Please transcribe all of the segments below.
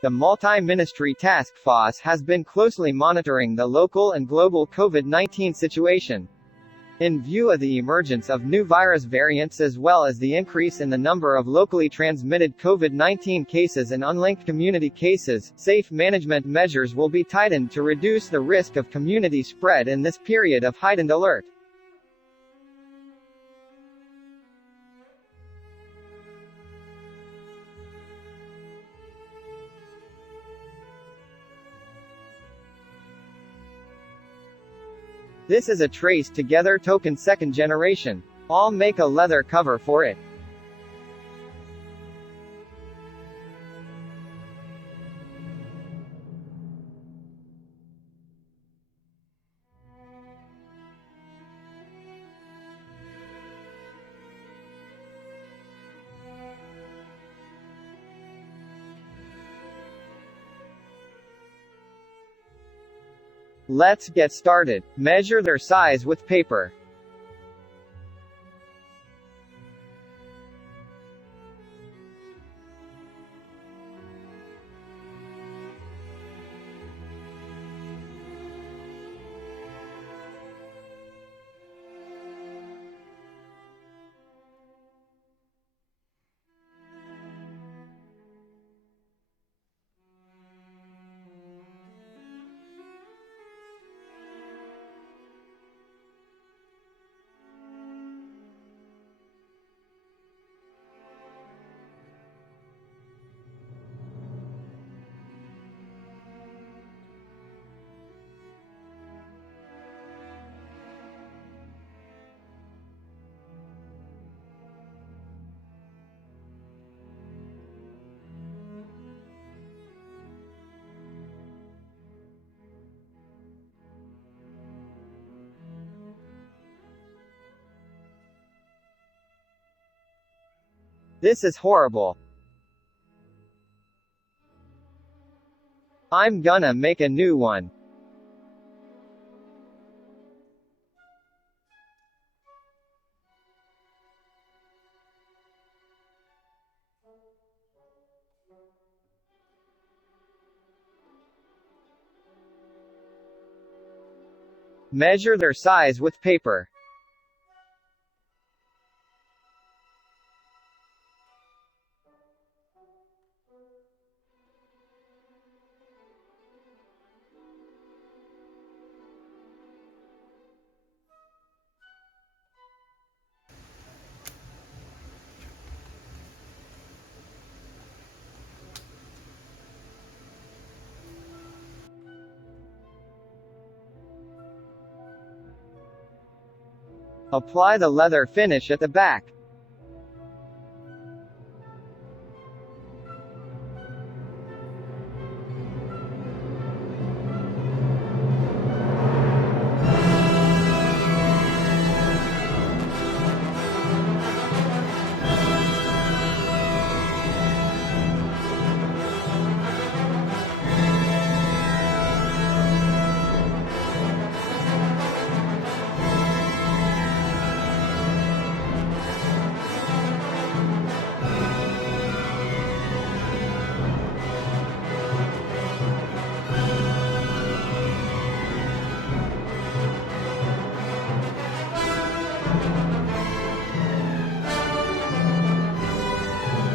The multi-ministry task force has been closely monitoring the local and global COVID-19 situation. In view of the emergence of new virus variants as well as the increase in the number of locally transmitted COVID-19 cases and unlinked community cases, safe management measures will be tightened to reduce the risk of community spread in this period of heightened alert. This is a trace together token second generation. I'll make a leather cover for it. Let's get started. Measure their size with paper. This is horrible. I'm gonna make a new one. Measure their size with paper. Apply the leather finish at the back.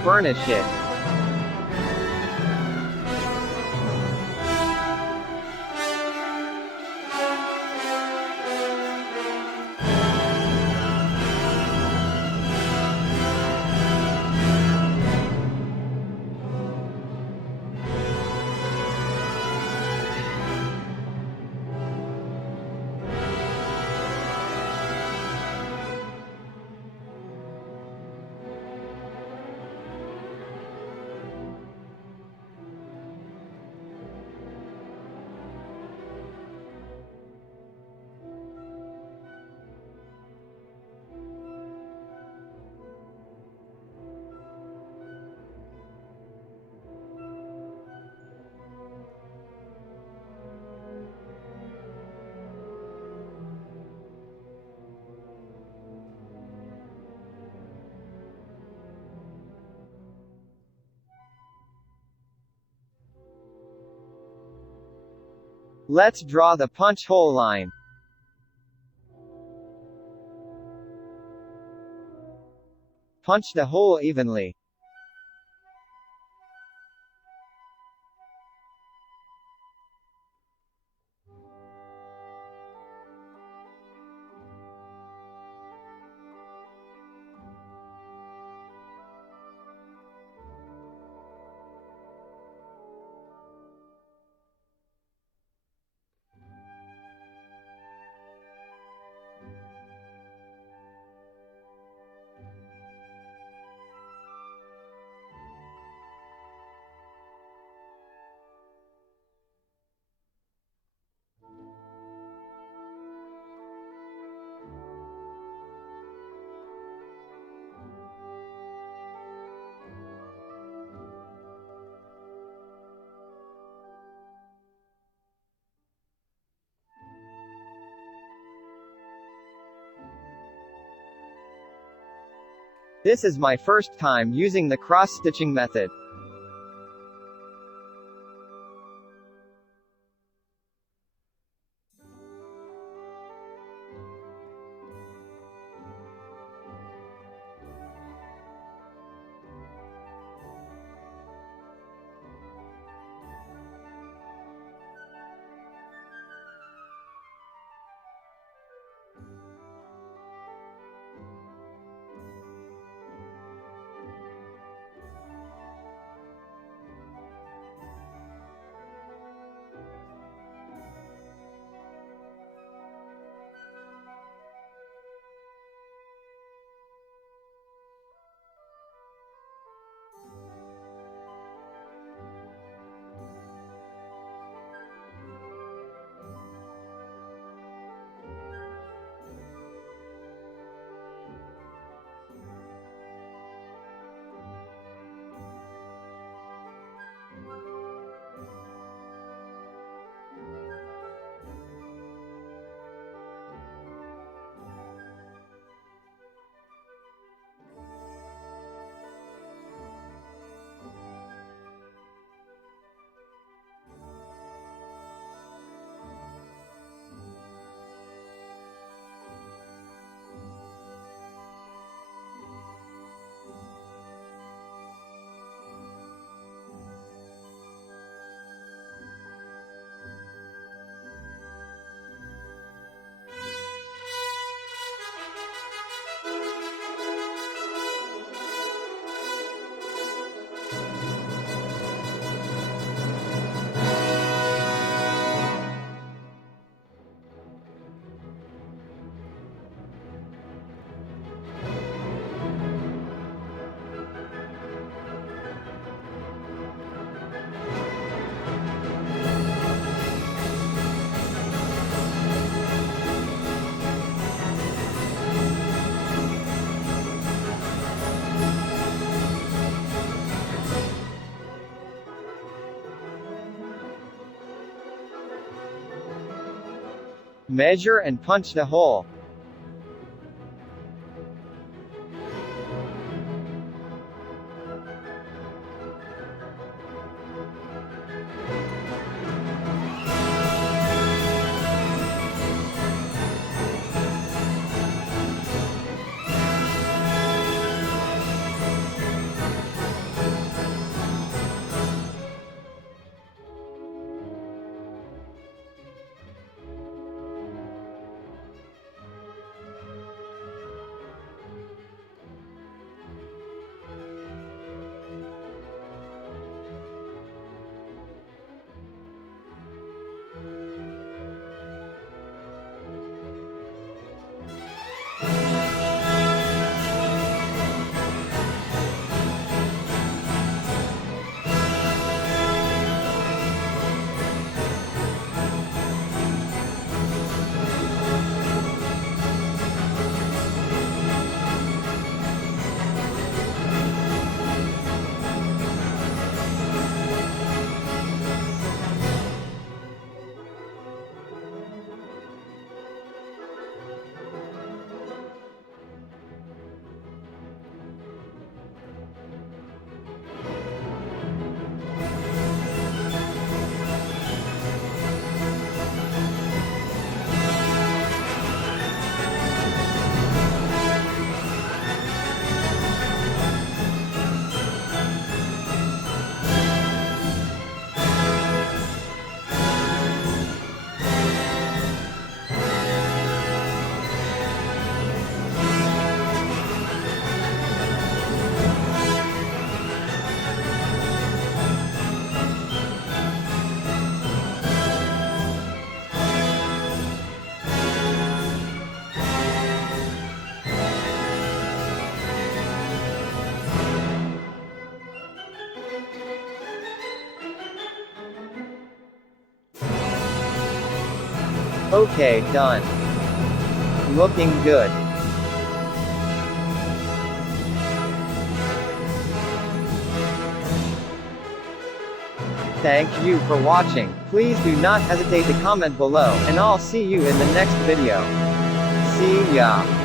Burnish it. Let's draw the punch hole line. Punch the hole evenly. This is my first time using the cross-stitching method. Measure and punch the hole. Okay, done. Looking good. Thank you for watching. Please do not hesitate to comment below, and I'll see you in the next video. See ya.